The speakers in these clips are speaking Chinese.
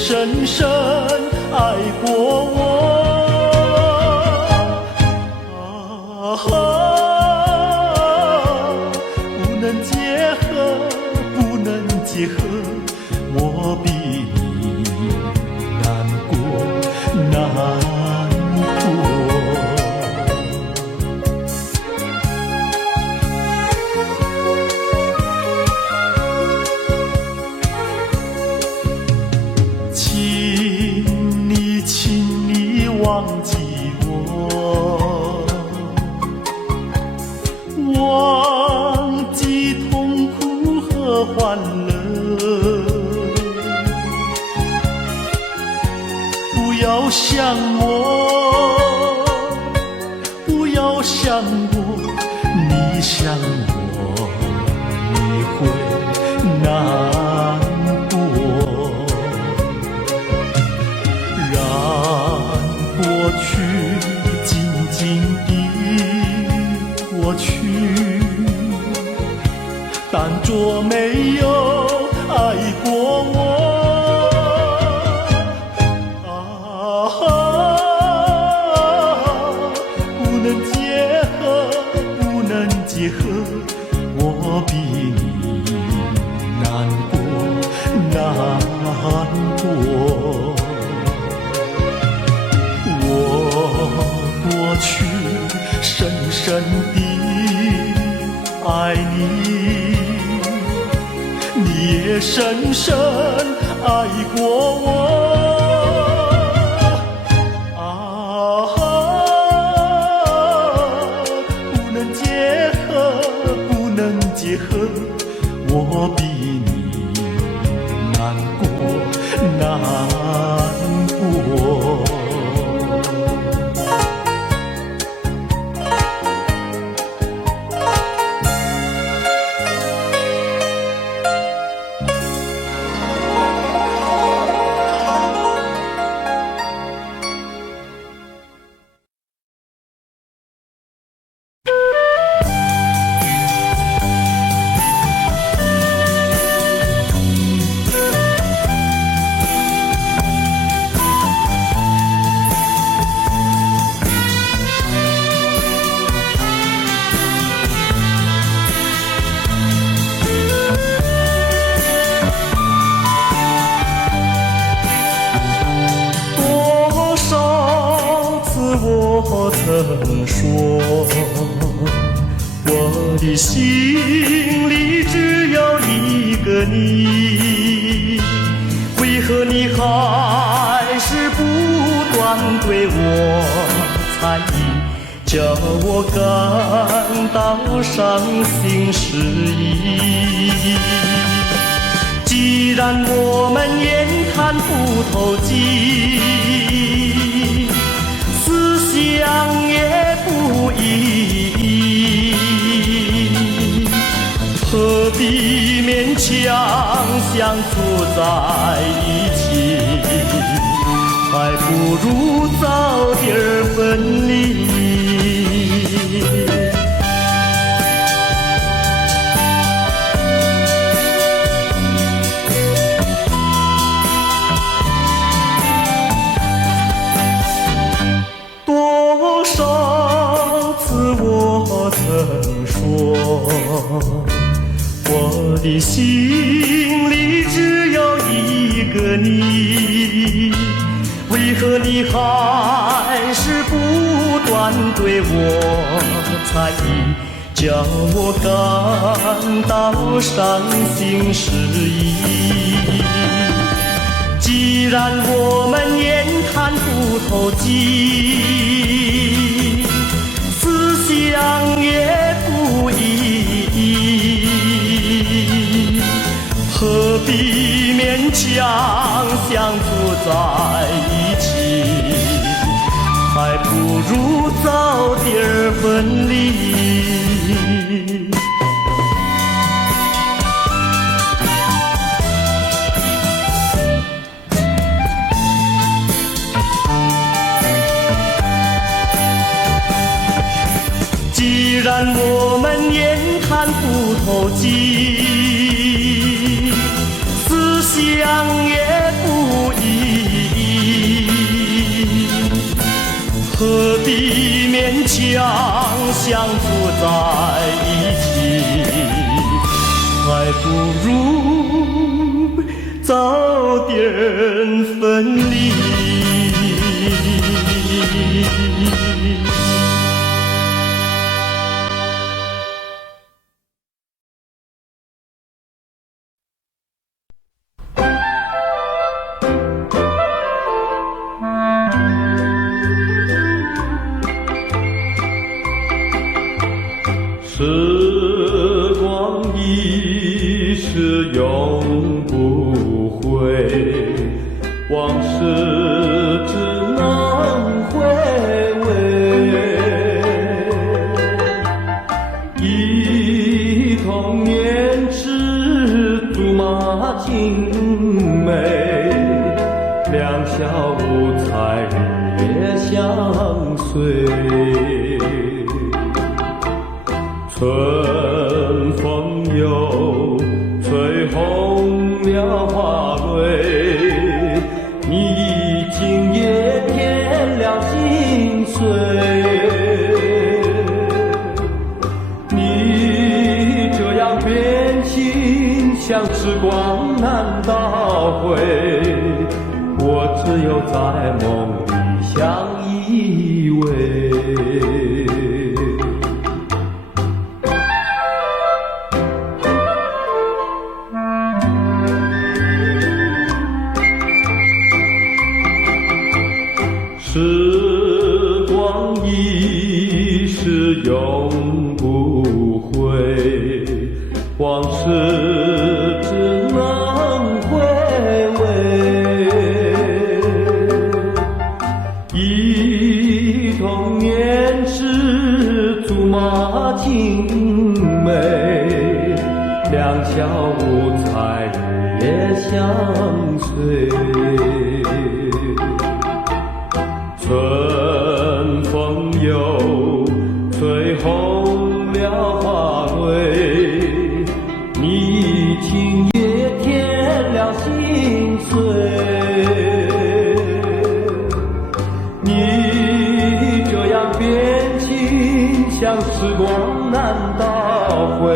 深深爱过我。不能结合，不能结合，我比你难过，难过。请你忘记我，忘记痛苦和欢乐，不要想我，不要想我，你想我，你会难过。过去静静地过去，当作没有爱过我。不能结合，不能结合，我比你难过，难过。过去深深地爱你，你也深深爱过我。不能结合，不能结合，我比你难过，难过。我曾说，我的心里只有一个你，为何你还是不断对我猜疑，叫我感到伤心失意？既然我们言谈不投机，想也不依，何必勉强相处在一起，还不如早点分离。曾说，我的心里只有一个你，为何你还是不断对我猜疑，叫我感到伤心失意？既然我们言谈不投机，想也不依，何必勉强相处在一起，还不如早点分离。既然我们言谈不投机，思想也不一，何必勉强相处在一起，还不如早点分离。时光一逝永不回，往事只能回味。忆童年时竹马青梅，两小无猜日夜相随。春风又吹红了花蕊，你今夜添了心碎。你这样变心，像时光难倒回，我只有在梦里相依偎。时光一逝永不回，往事只能回味。忆童年时竹马青梅，两小无猜日夜相随。春风又吹红了花蕊，你今夜添了心碎。你这样变心，像时光难倒回，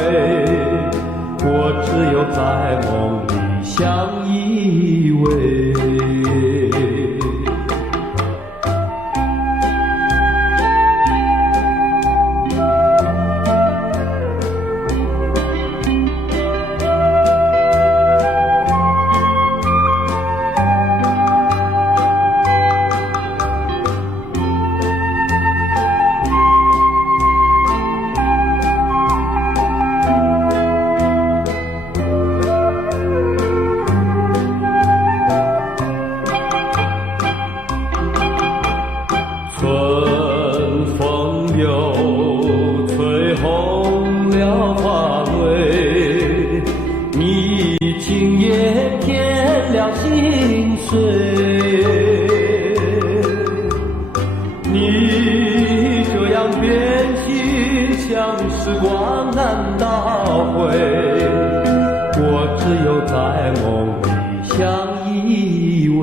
我只有在梦里相依偎。春风又吹红了花蕊，你今夜添了心碎。你这样变心，像时光难倒回，我只有在梦里相依偎。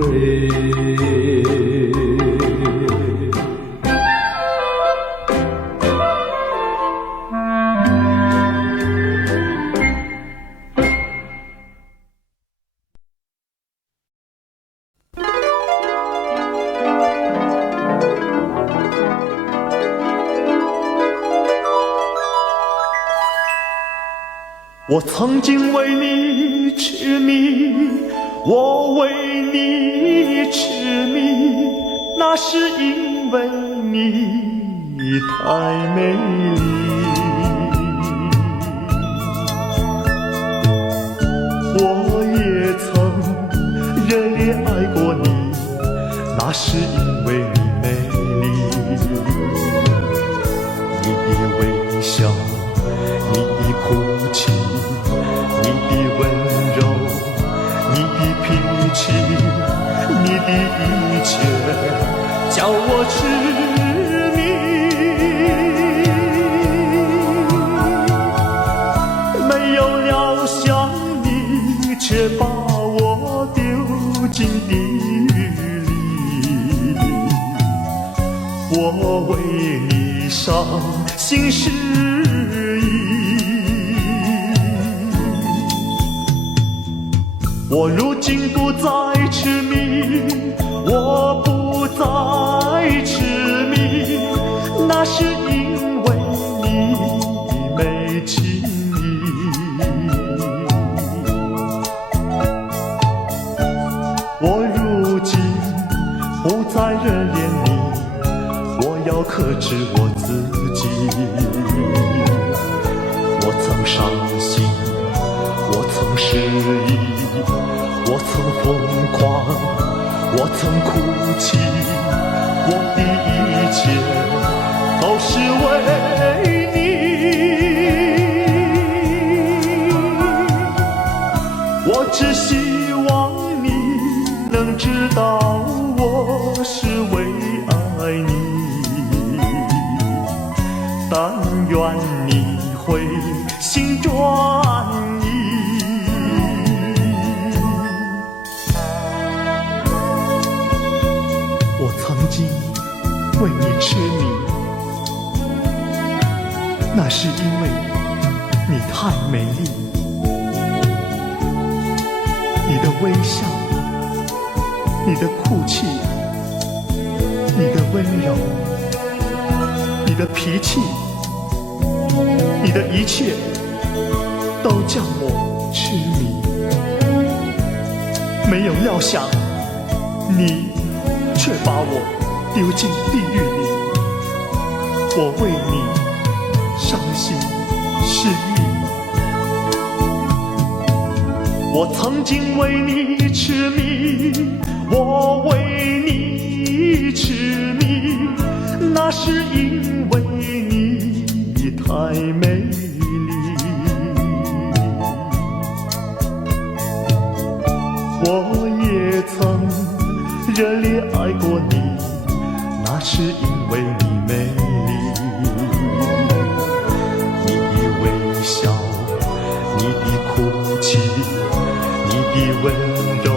我曾经为你痴迷，我为你痴迷，那是因为你太美丽。我也曾热烈爱过你，那是因为你美丽。你的微笑，你的哭泣，你的温柔，你的脾气，你的一切叫我痴迷。没有料想你却把我丢进地狱里，我我为你伤心失意。我如今不再痴迷，我不再痴迷，那是因为你没情义。我如今不再热恋你，我要克制我自己。我曾伤心，我曾失意，我曾疯狂，我曾哭泣，我的一切都是为你。我只希望你能知道我是为爱你，但愿你会心转意。我曾经为你痴迷，那是因为你太美丽，你的微笑，你的哭泣，你的温柔，你的脾气，你的一切都叫我痴迷。没有料想，你却把我丢进地狱里，我为你伤心失意。我曾经为你痴迷，我为你痴迷，那是因为你太美丽。我也曾热烈爱过你，那是因为你美丽。你的微笑，你的哭泣，你的温柔，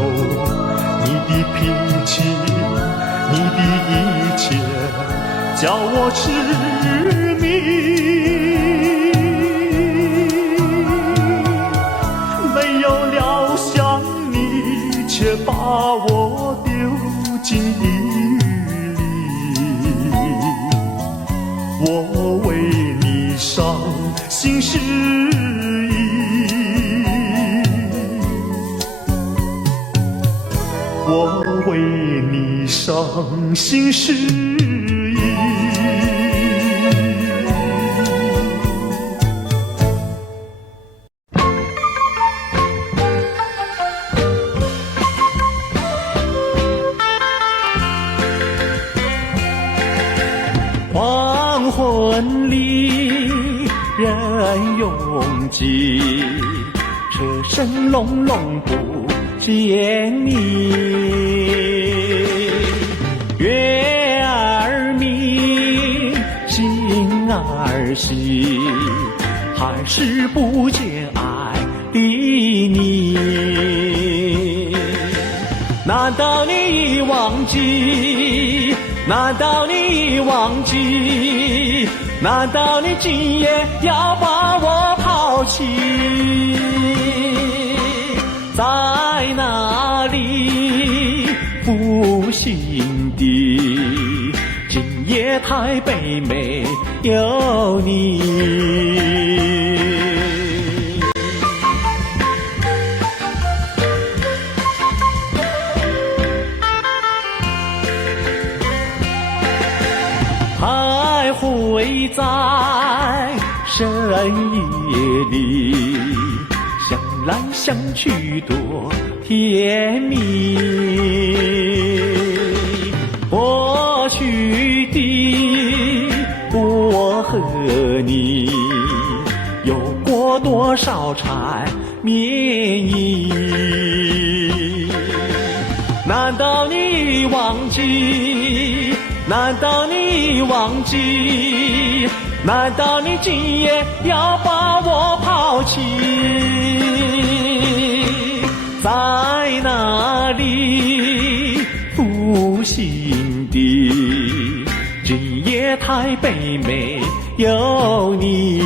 你的脾气，你的一切叫我痴迷。没有料想你却把我丢进地狱里，我为你伤心失意。我为你伤心失意。黄昏里人拥挤，车声隆隆不见你。月儿明，星儿稀，还是不见爱的你。难道你忘记？难道你忘记？难道你今夜要把我抛弃？在哪里负心地？今夜台北没有你。还会在深夜里想来想去多甜蜜。过去的我和你有过多少缠绵意？难道你忘记？难道你忘记？难道你今夜要把我抛弃？在哪里负心地？今夜台北没有你。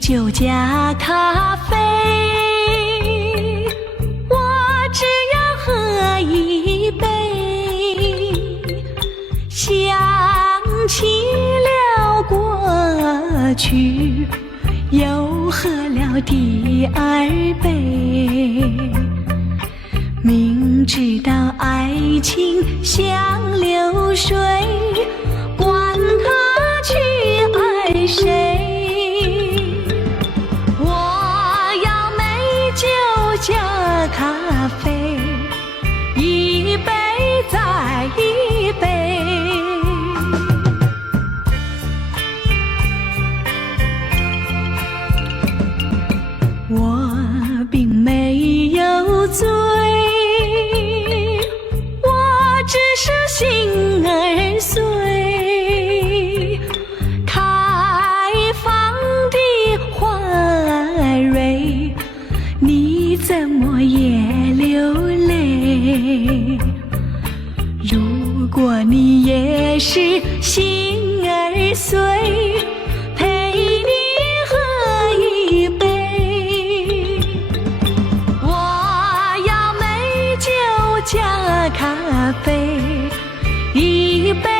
酒加咖啡，我只要喝一杯。想起了过去，又喝了第二杯。明知道爱情像流水，管他去爱谁。加咖啡，一杯再一杯。我并没有醉，我只是心儿碎。岁，陪你喝一杯。我要美酒加咖啡，一杯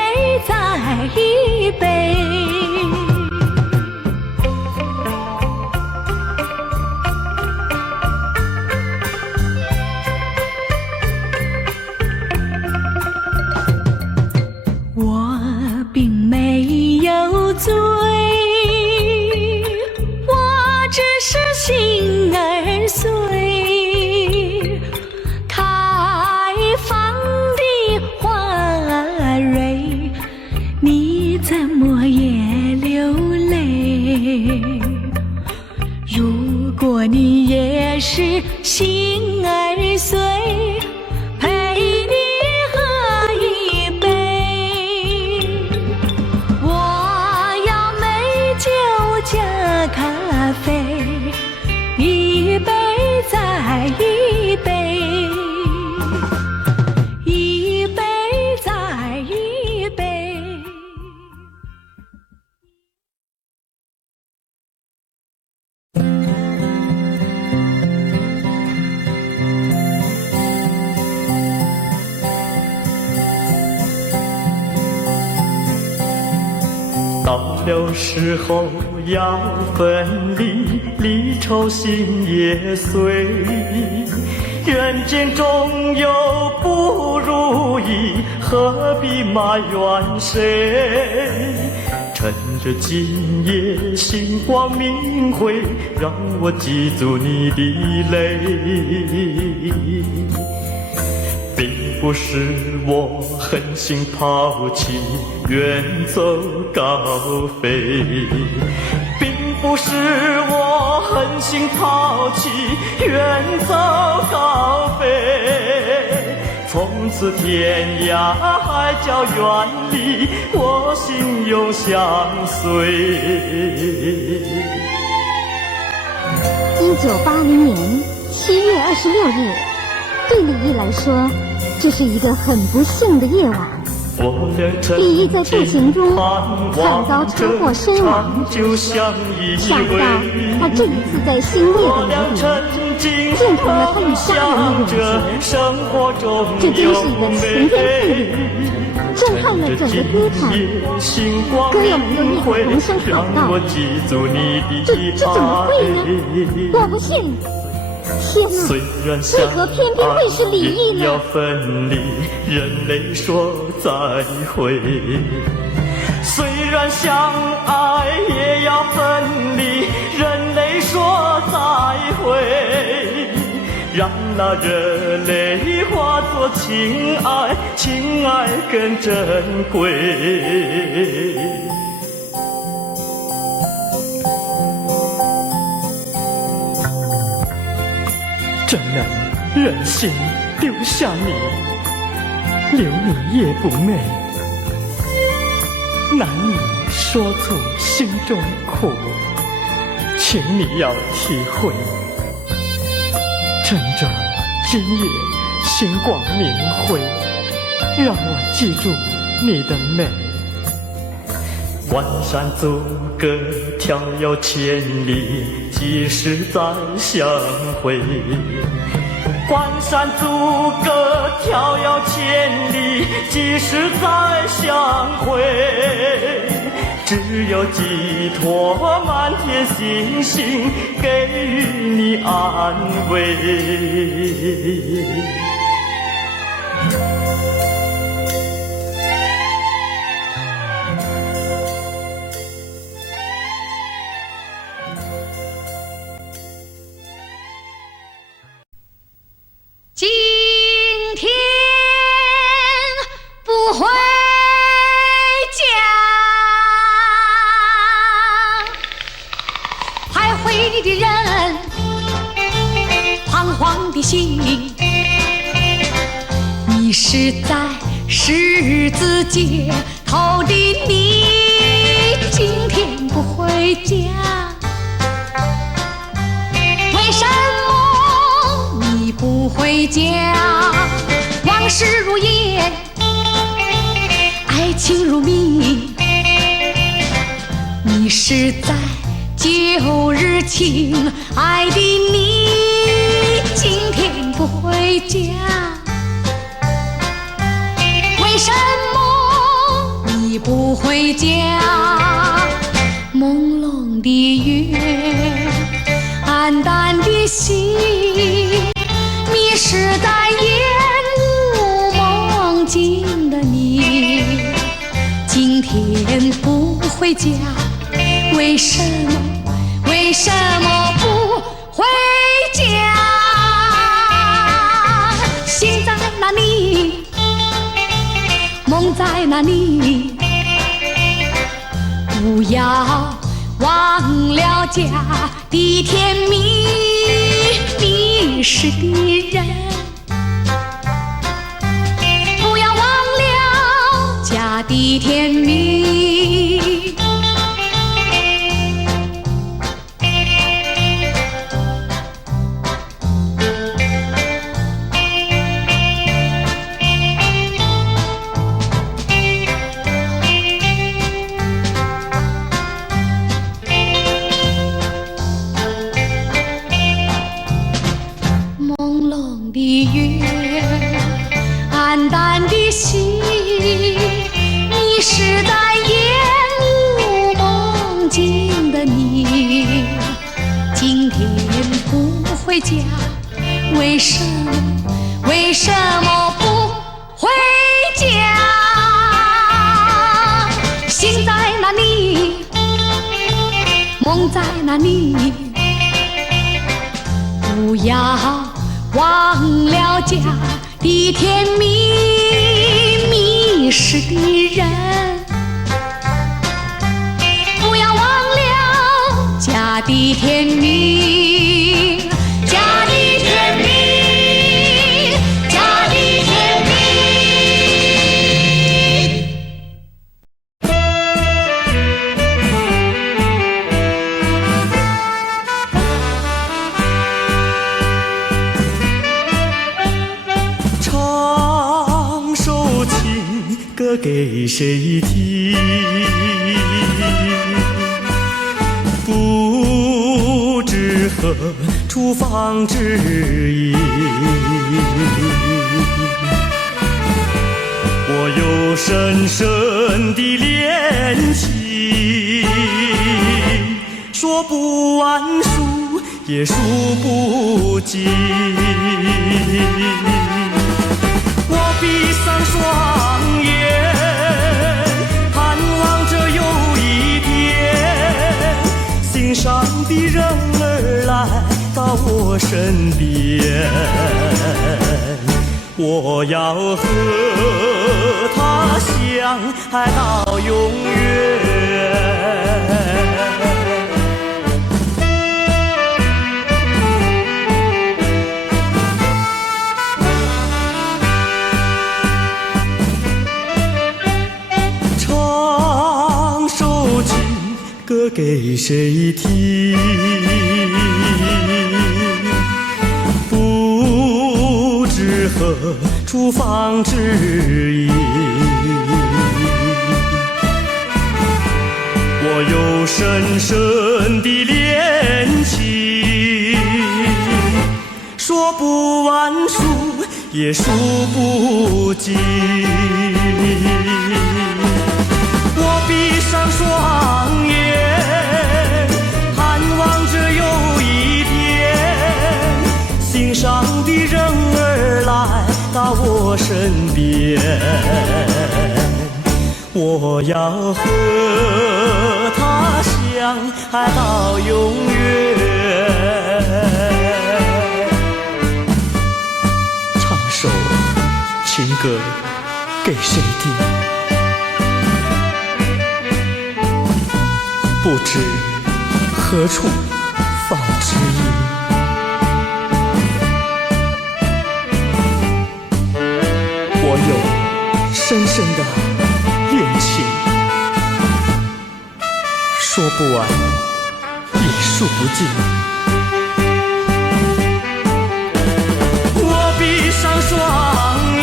再一杯。醉，我只是心儿碎，开放的花蕊，你怎么也流泪？如果你也是心儿碎，一杯再一杯，一杯再一杯。到了时候要分离，离愁心也碎。人间总有不如意，何必埋怨谁？趁着今夜星光明辉，让我记住你的泪。并不是我狠心抛弃，远走高飞，并不是我狠心抛弃，远走高飞。从此天涯海角远离，我心永相随。1980年7月26日，对李毅来说，这是一个很不幸的夜晚。李毅在步行中惨遭车祸身亡，想不到他这一次在新烈的雨里见成了他与家人的永结，这真是一个晴天霹雳，震撼了整个歌坛。歌友们用力的同声喊道：这怎么会呢？我不信！天哪，为何偏偏会是李毅呢？要分离，人类说再会。虽然相爱也要分离，人类说再会。让那热泪化作情爱，情爱更珍贵。怎能忍心丢下你，留你也不美，难以说出心中苦，请你要体会。趁着今夜星光明辉，让我记住你的美。关山阻隔，迢遥千里，几时再相会？关山阻隔，迢遥千里，几时再相会？只有寄托满天星星，给予你安慰。今天不回家，徘徊的人，彷徨的心，你是在十字街头的你，今天不回家，为什么你不回家？往事如烟，爱情如蜜，是在旧日亲爱的你，今天不回家，为什么你不回家？朦胧的月，暗淡的心，迷失在烟雾梦境的你，今天不回家，为什么不回家？心在哪里，梦在哪里？不要忘了家的甜蜜，迷失的人，不要忘了家的甜蜜。淡淡的心，迷失在烟雾梦境的你，今天不回家，为什么不回家？心在哪里，梦在哪里？不要忘了家的甜蜜，迷失的人，不要忘了家的甜蜜，家的甜蜜，家的甜蜜。歌给谁听？不知何处放知音。我有深深的恋情，说不完数也数不尽。我闭上双眼，盼望着有一天，心上的人儿来到我身边，我要和他相爱到永远。歌给谁听？不知何处放知音。我有深深的恋情，说不完数也数不尽。我闭上双眼，盼望着有一天，心上的人儿来到我身边，我要和他相爱到永远。唱首情歌给谁听？不知何处放知音。我有深深的恋情，说不完也数不尽。我闭上双眼，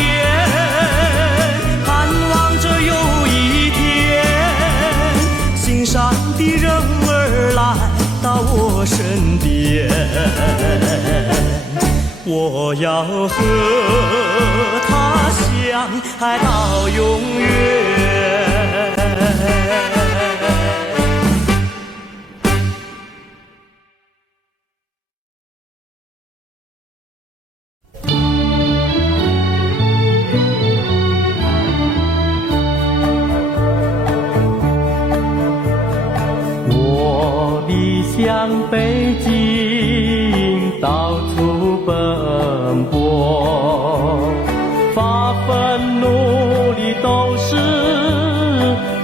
盼望着有一天，心上的人我身边，我要和他相爱到永远。向北京到处奔波，发奋努力都是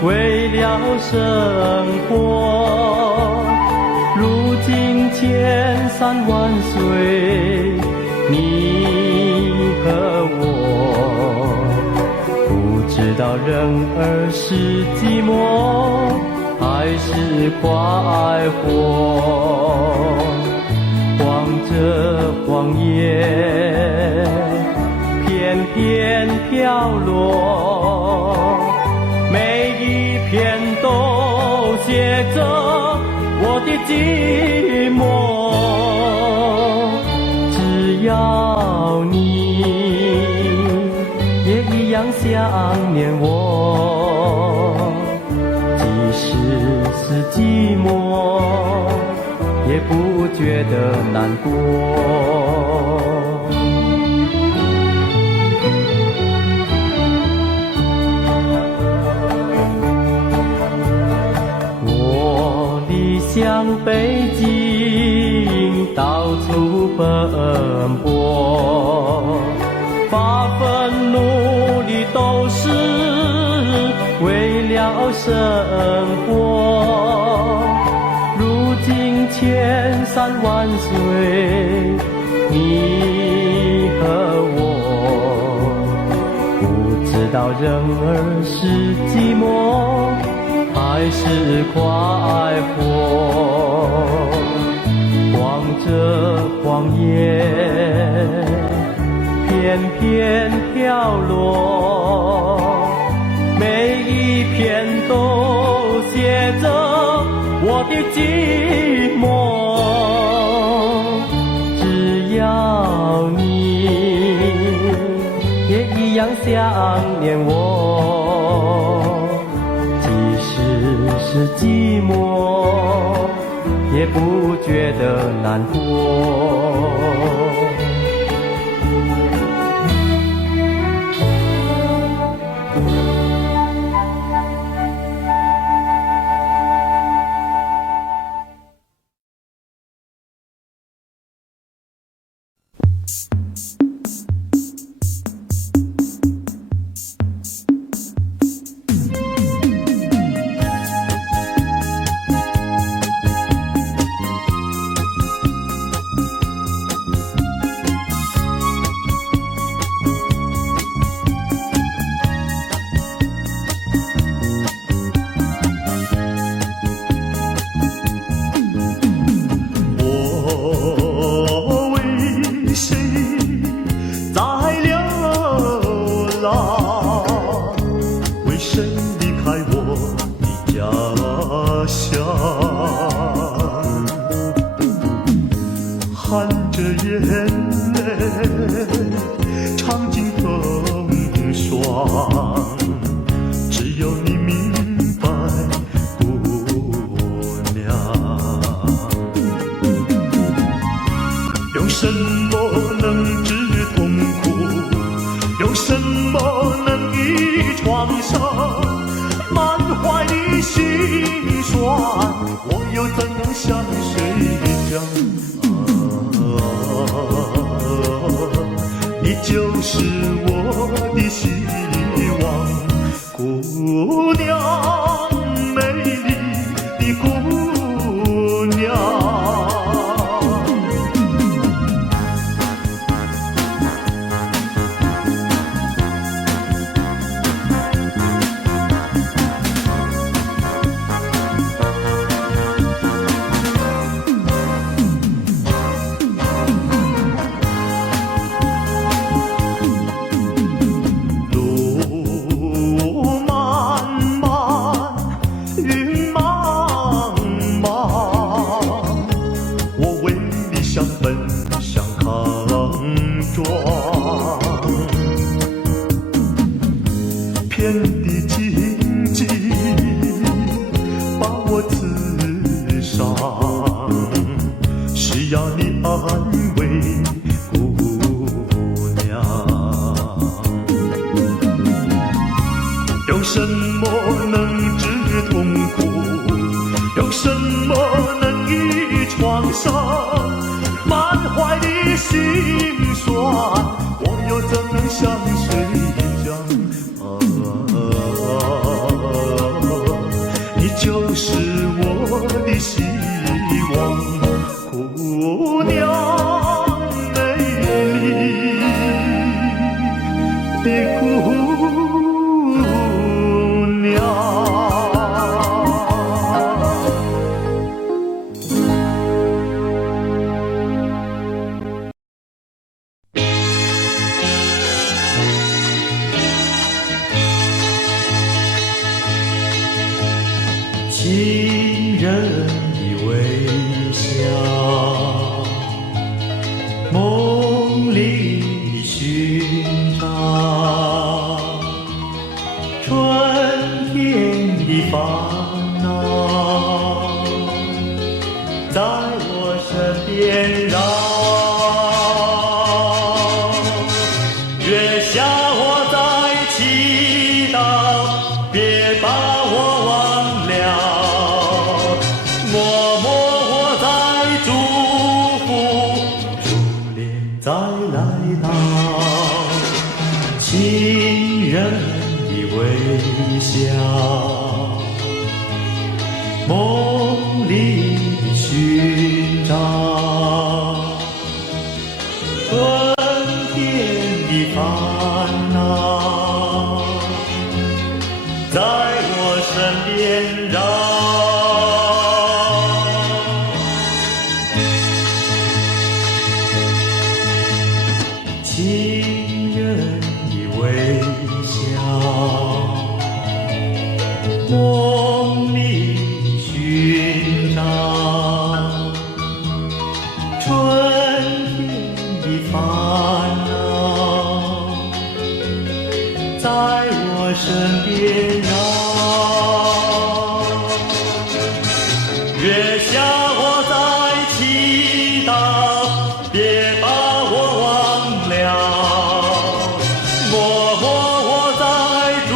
为了生活。如今千山万水，你和我不知道人儿是寂寞还是快活，望着黄叶片片飘落，每一片都写着我的寂寞。只要你也一样想念我，是寂寞，也不觉得难过。我离乡北京，到处奔波，发奋努力都是为了生活。如今千山万水，你和我不知道人儿是寂寞还是快活。望着黄叶片片飘落，每一片都写着我的寂寞。只要你也一样想念我，即使是寂寞，也不觉得难过。我自伤，需要你安慰，姑娘。用什么能治痛苦？用什么能医创伤？满怀的心酸，我又怎能向谁讲？你就是我的希望，姑娘，美丽的姑娘。情人的微笑，梦里的寻找，春天的烦恼，在我身边绕。月下我在祈祷，别把我忘了。默默我在祝福，初恋再来到，情人的微笑，梦里的寻找，春天的烦恼，在我身边绕。情人的微笑，梦里的寻找，春天的烦恼，在我身边绕。月下我在祈祷，别把我忘了。默默我在祝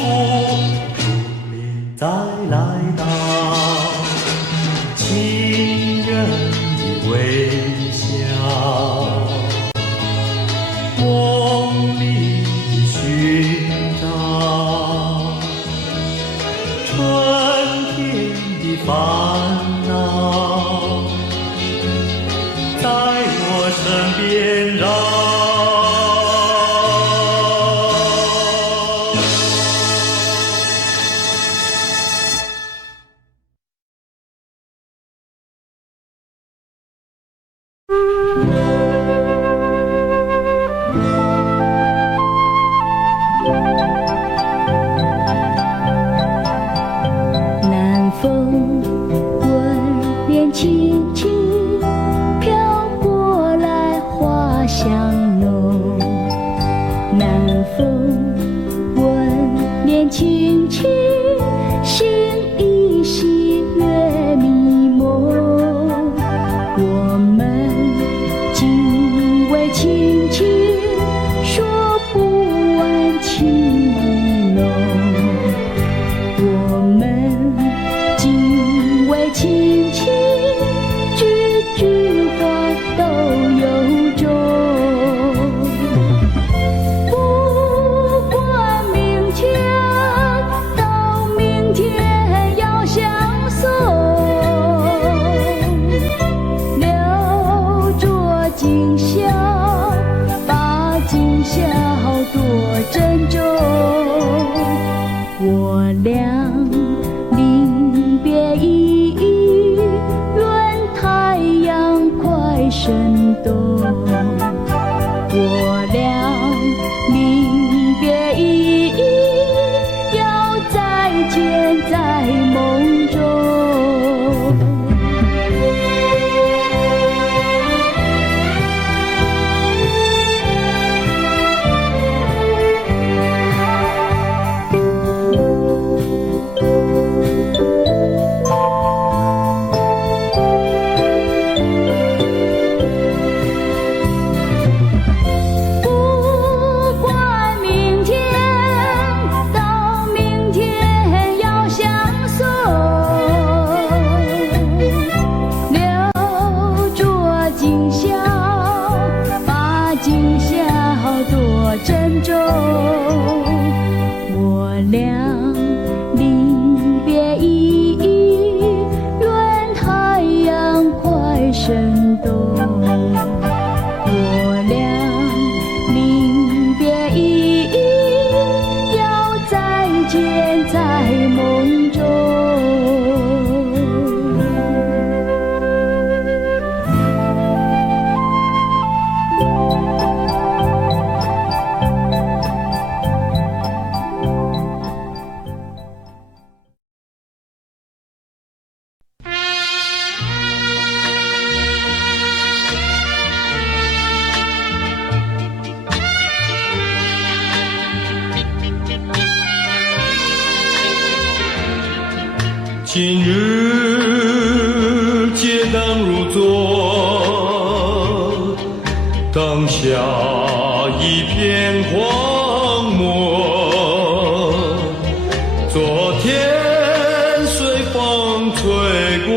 福，初恋再来到，情人的微笑，梦里的寻找，春天的烦恼，在我身边绕。南风吻脸轻轻飘过来，花香浓。南风吻脸轻轻，心依稀月迷蒙。我们今日街灯如昨，灯下一片荒漠。昨天随风吹过，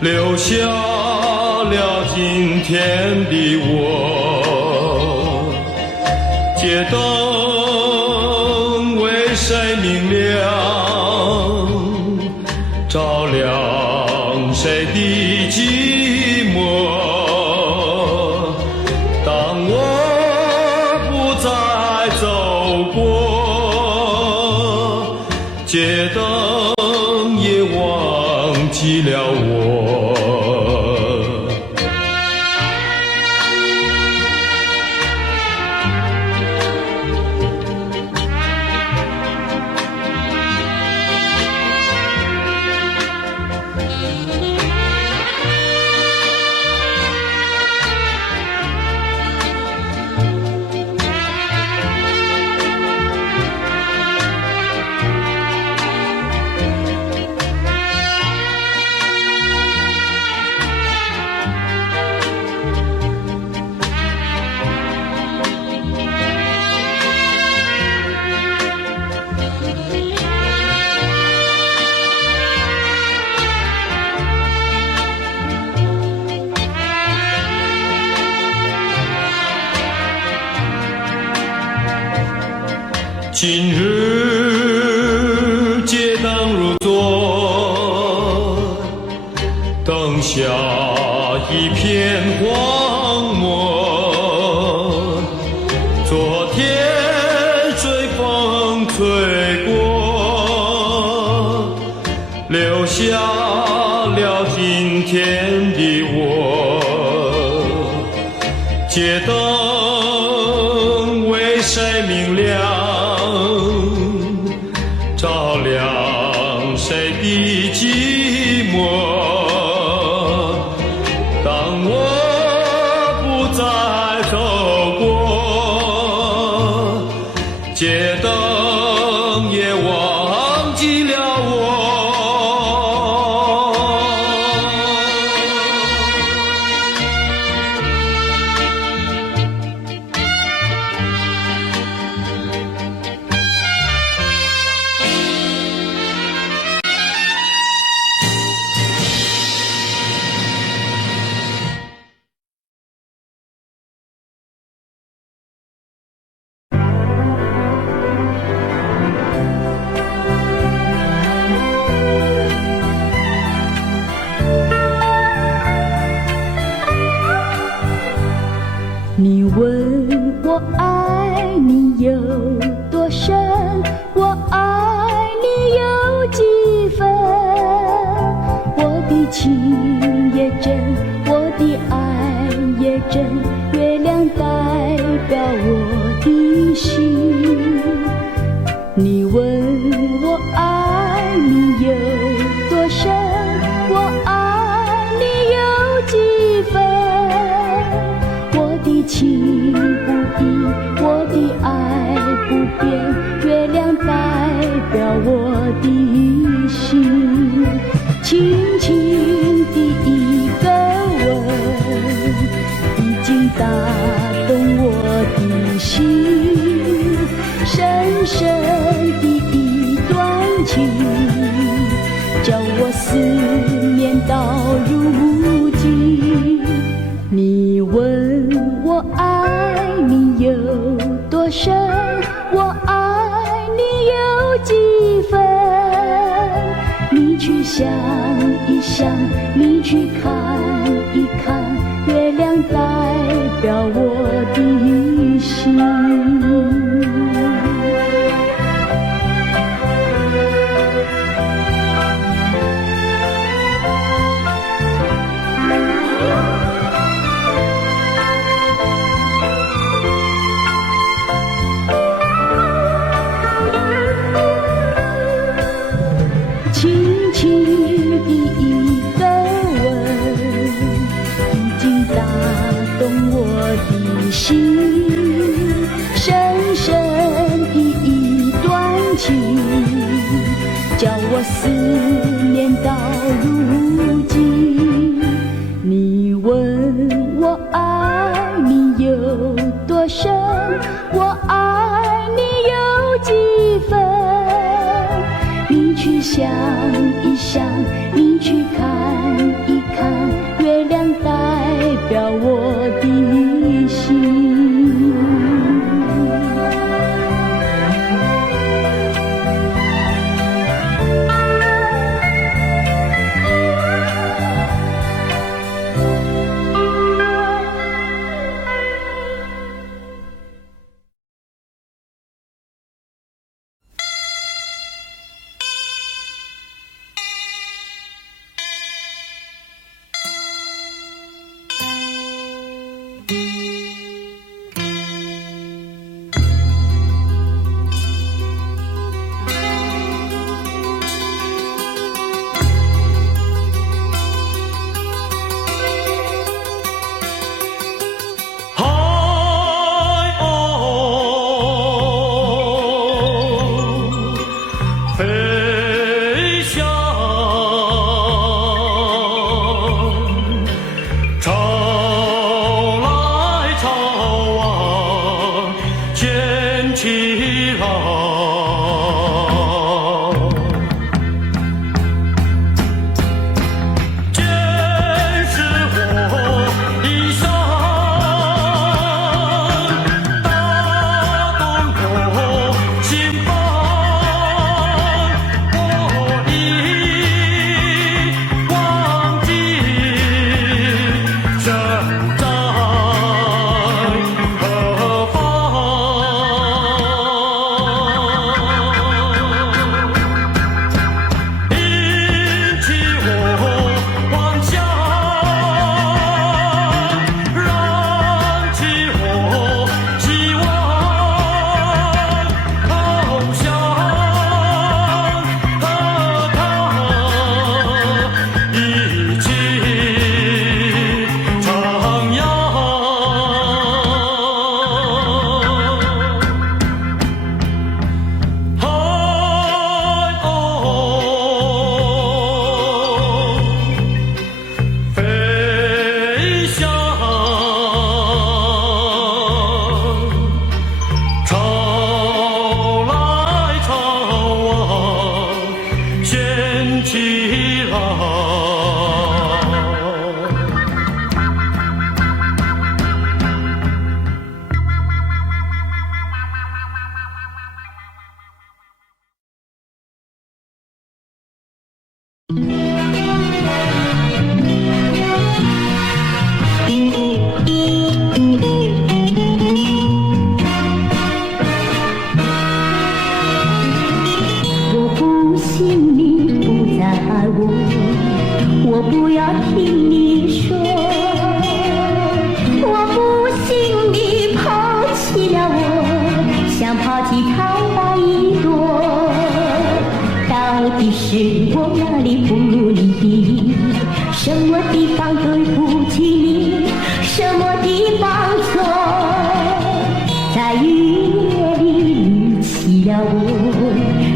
留下了今天的我。街灯为谁明亮，照亮谁的寂寞。当我不再走过，街灯也忘记了我。今日街灯如昨，灯下一片荒漠。昨天随风吹过，留下了今天的我。街灯为谁明亮，照亮谁的寂寞。当我不再走过，街灯也忘记了我。你问我爱你有多深，我爱你有几分？我的情也真，我的爱也真，月亮代表我的心。你问我爱你有多深，我爱你有几分？我的情不移，我的爱不变，月亮代表我的心。轻轻的一个吻，已经打动我的心。深深的一段情，叫我思念到如今。你问我爱你有多深，我爱你有几分？你去想一想，你去看一看，月亮代表我的心。轻轻的一个吻，已经打动我的心。深深的一段情，叫我思念到如今。你问我爱你有多深，我爱你有几分？你去想一想，你去看一看，月亮代表我的心。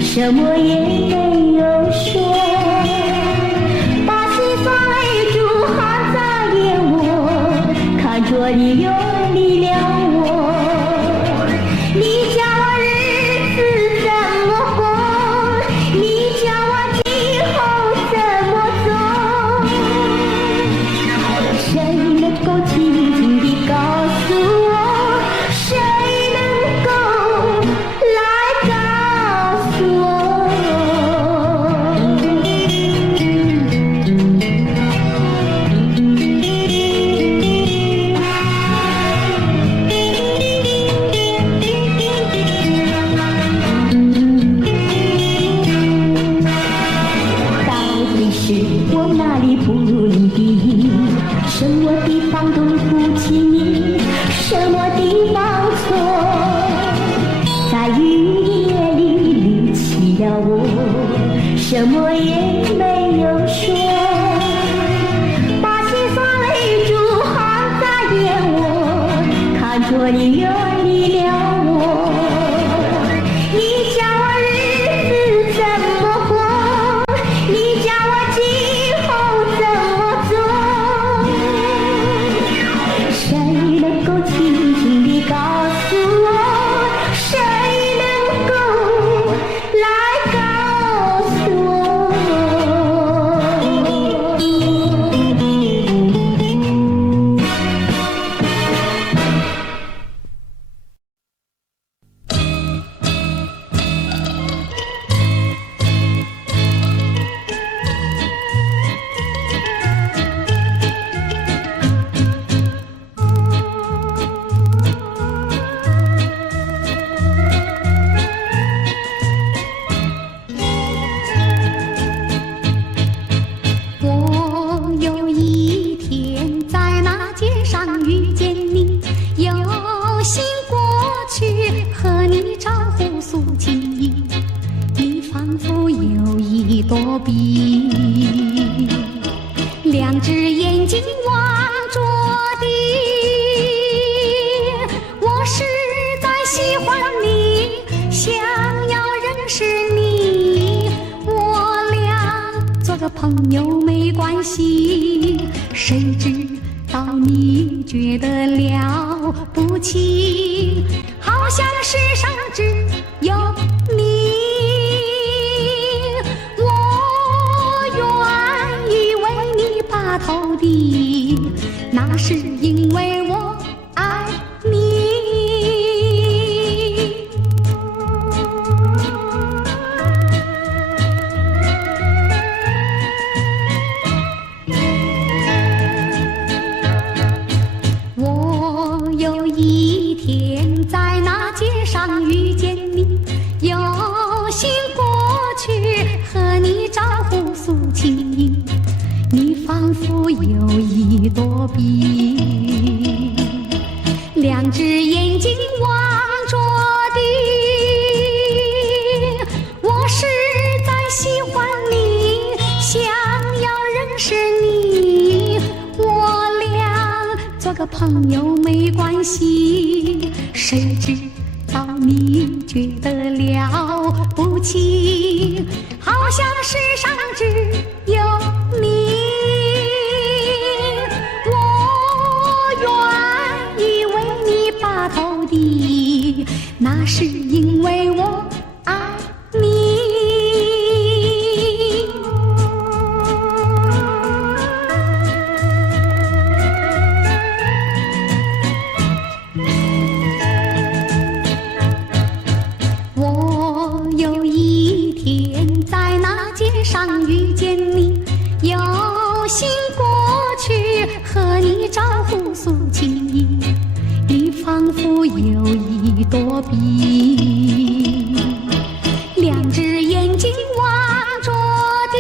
什么也没有说，把心酸泪珠含在眼窝，看着你用力量我，你叫我日子怎么过，你叫我今后怎么走，谁能够轻轻地告诉我，谁能够来告诉我。我哪里不如你的，什么地方对不起你，什么地方错，在雨夜里离弃了我，什么也没有说，把心酸泪珠含在眼窝，看着你用力量我，你叫我日子怎么过，一朵碧，两只眼睛望着地。我实在喜欢你，想要认识你，我俩做个朋友没关系。谁知道你觉得了不起，好像世上只有你。我愿意为你把头低，那是因为我爱你。我有一天在那街上遇见你，有心过去和你招呼诉情意，你仿佛有一朵碧，两只眼睛望着地。我实在喜欢你，想要认识你，我俩做个朋友没关系。谁知道你觉得了不起，好像世上只有你。我愿意为你把头低，那是因为我爱你。我有一天在那街上遇见你，有心过去和你招呼诉情意，你仿佛有一朵碧，两只眼睛望着地。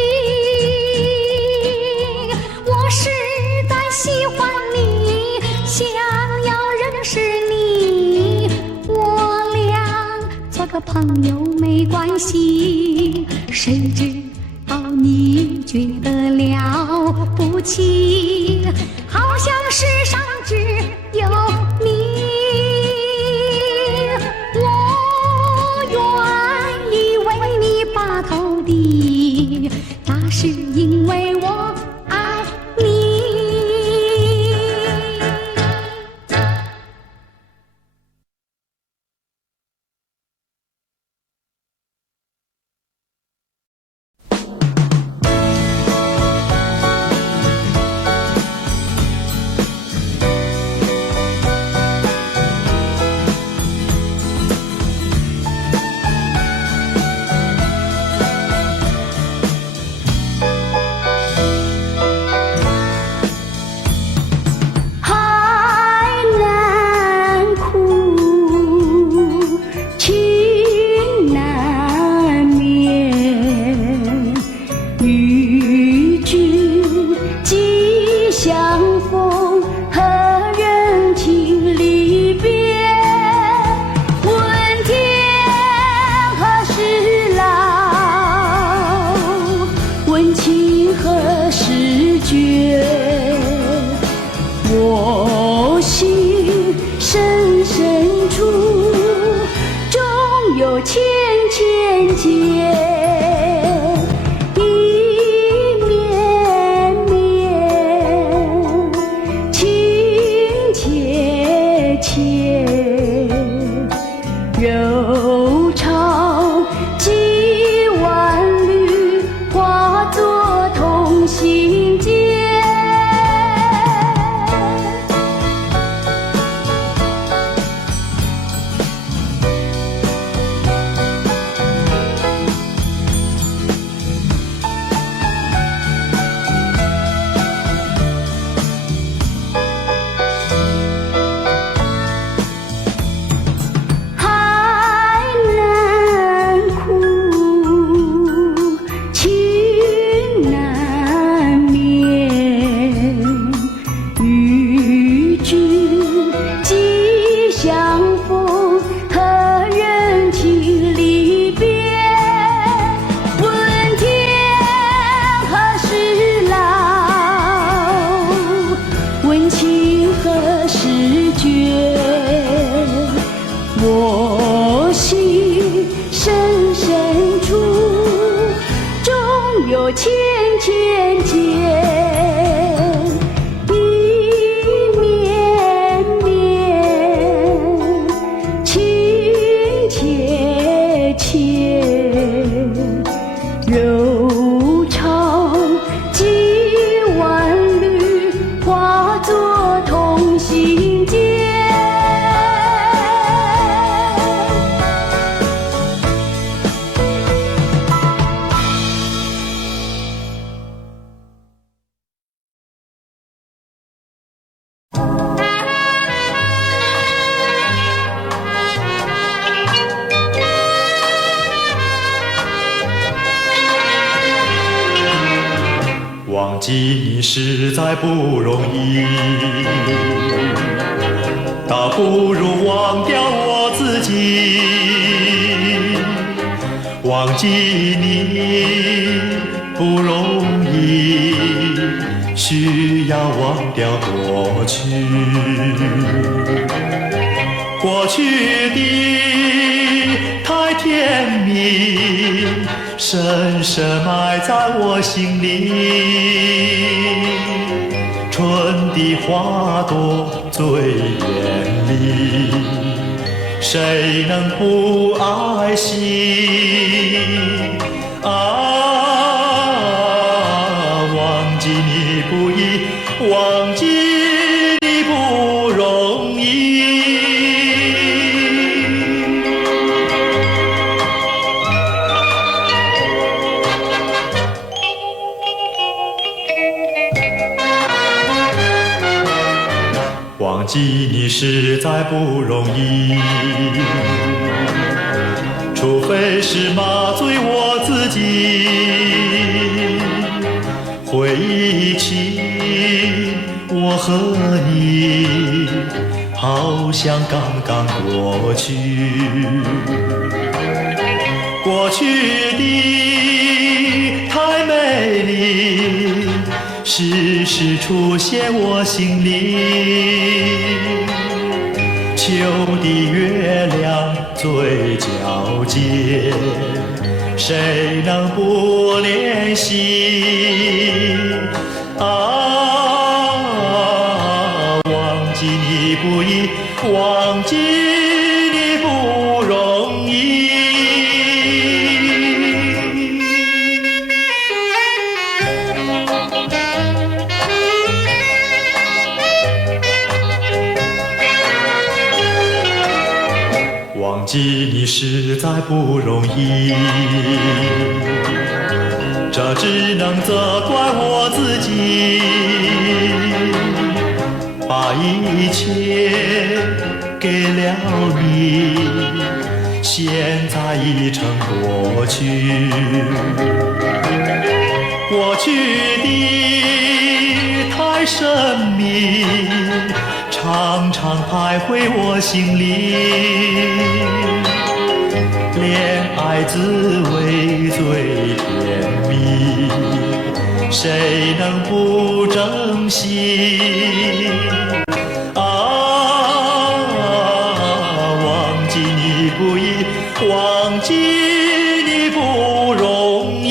我实在喜欢你，想要认识你，我俩做个朋友没关系。谁知道你觉得了不起，好像世上只有你。我愿意为你把头低，那是因为我爱你。我心深深处，终有千千结，一绵绵，情切切，柔肠几万缕，化作同心结。又千千结，一绵绵，情切切，柔肠几万缕，化作同心结。忘记你实在不容易，倒不如忘掉我自己。忘记你不容易，需要忘掉过去。过去的太甜蜜，深深埋在我心里。春的花朵最艳丽，谁能不爱惜？忘记你不易，忘记你不容易。忘记你实在不容易，除非是麻醉我自己。回忆起我和你，好像刚刚过去。过去的太美丽，时时出现我心里。秋的月亮最皎洁，谁能不怜惜？忘记你不易，忘记你不容易。忘记你实在不容易，这只能责怪我自己，把一切给了你，现在已成过去。过去的太神秘，常常徘徊我心里。恋爱滋味最甜蜜，谁能不珍惜？忘记你不易，忘记你不容易。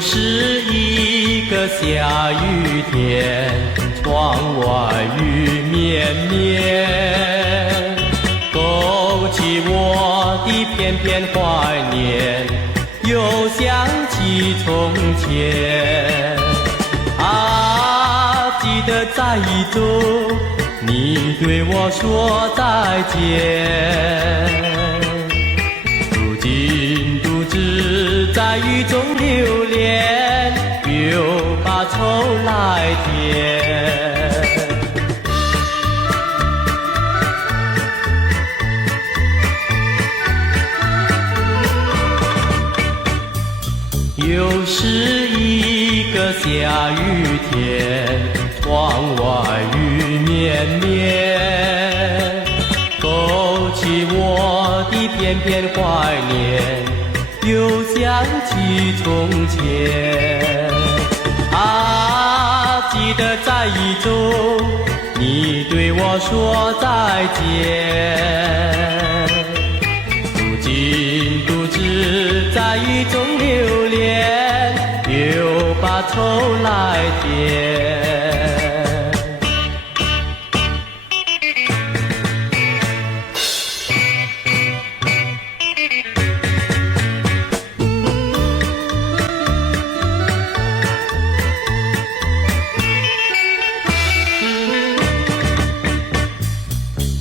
又是一个下雨天，窗外雨绵绵，勾起我的片片怀念，又想起从前。啊，记得在雨中，你对我说再见。如今独自在雨中流连，又把愁来填。又是一个下雨天，窗外雨绵绵，勾起我的片片怀念，又想起从前。啊，记得在雨中，你对我说再见。如今独自在雨中流连，又把愁来填。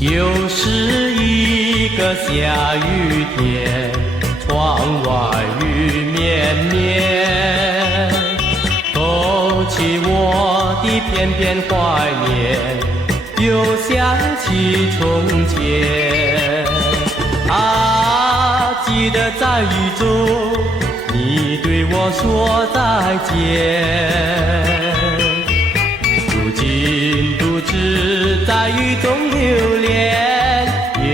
又是一个下雨天，窗外雨绵绵，勾起我的片片怀念，又想起从前。啊，记得在雨中，你对我说再见。如今独自在雨中流连，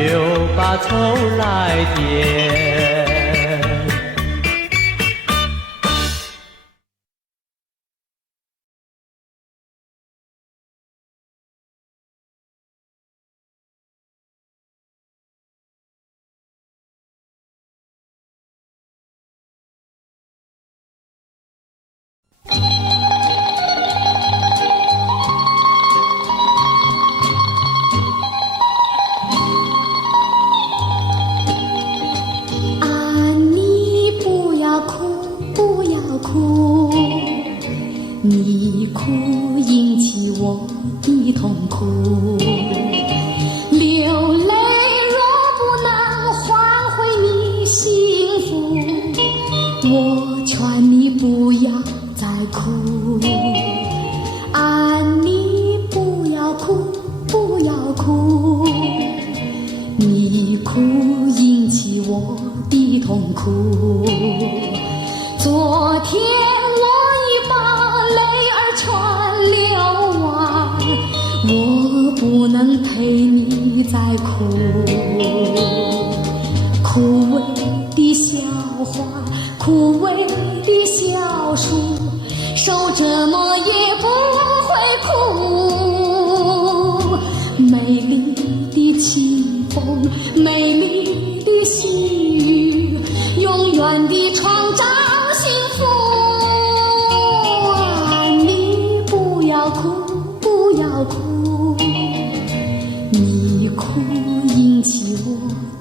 又把愁来填。你哭引起我的痛苦，流泪若不能换回你幸福，我劝你不要再哭。啊，你不要哭，不要哭，你哭引起我的痛苦。昨天我不能陪你再哭，枯萎的小花，枯萎的小树，受折磨也不会哭。美丽的清风，美丽的细雨，永远地创造幸福。啊，你不要哭，不要哭，你哭引起我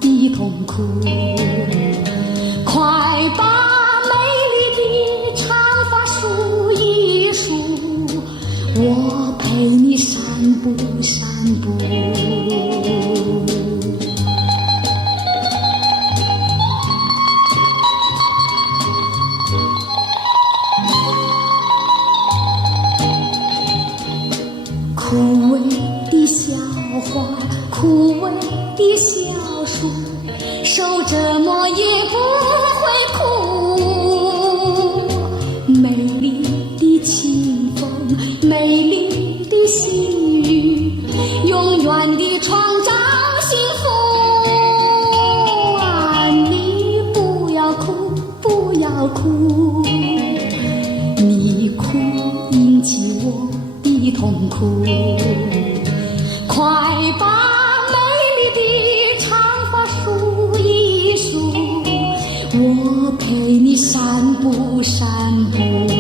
的痛苦。快把美丽的长发梳一梳，我陪你散步散步。枯萎的小花，枯萎的小树，受折磨也不会哭。美丽的清风，美丽的细雨，永远地创造幸福。啊，你不要哭，不要哭，你哭引起我的痛苦。快把美丽的长发梳一梳，我陪不闪不